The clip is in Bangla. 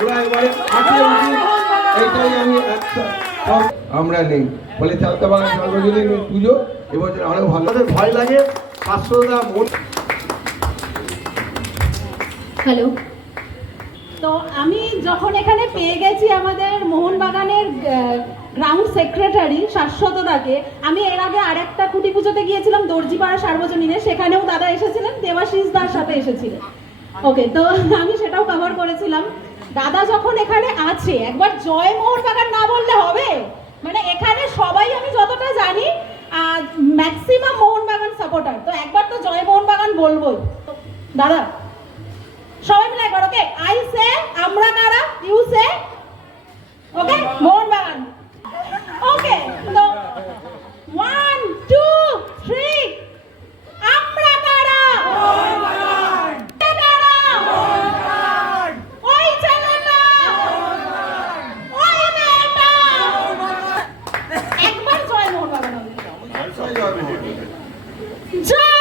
ওরা এবারে হাতে উঠুন, এইটাই আমি আমরা নেই বলে চালতাবাগান সার্বজনীন পুজো এবছর আরো ভালো। ভয় লাগে 500টা ভোট। হ্যালো, তো আমি যখন এখানে পেয়ে গেছি আমাদের মোহনবাগানের গ্রাউন্ড সেক্রেটারি শাশ্বতদাকে, আমি এর আগে আরেকটা খুঁটি পুজোতে গিয়েছিলাম দর্জিপাড়া সার্বজনীনে, সেখানেও দাদা এসেছিলেন, দেবাশিস দার সাথে এসেছিলেন। ওকে, তো আমি সেটাও কভার করেছিলাম। দাদা যখন এখানে আছে, একবার জয় মোহনবাগান না বললে হবে? মানে এখানে সবাই আমি যতটা জানি ম্যাক্সিমাম মোহনবাগান সাপোর্টার, তো একবার তো জয় মোহনবাগান বলবোই। তো দাদা সবাই মিলে একবার, ওকে? আই সে আমরা কারা, ইউ সে ওকে মোহনবাগান। ওকে, তো 1 2 3 আমরা কারা মোহনবাগান, কারা মোহনবাগান, ওই ছেলেটা মোহনবাগান, ওই মেয়েটা মোহনবাগান। একবার জয় মোহনবাগান, জয়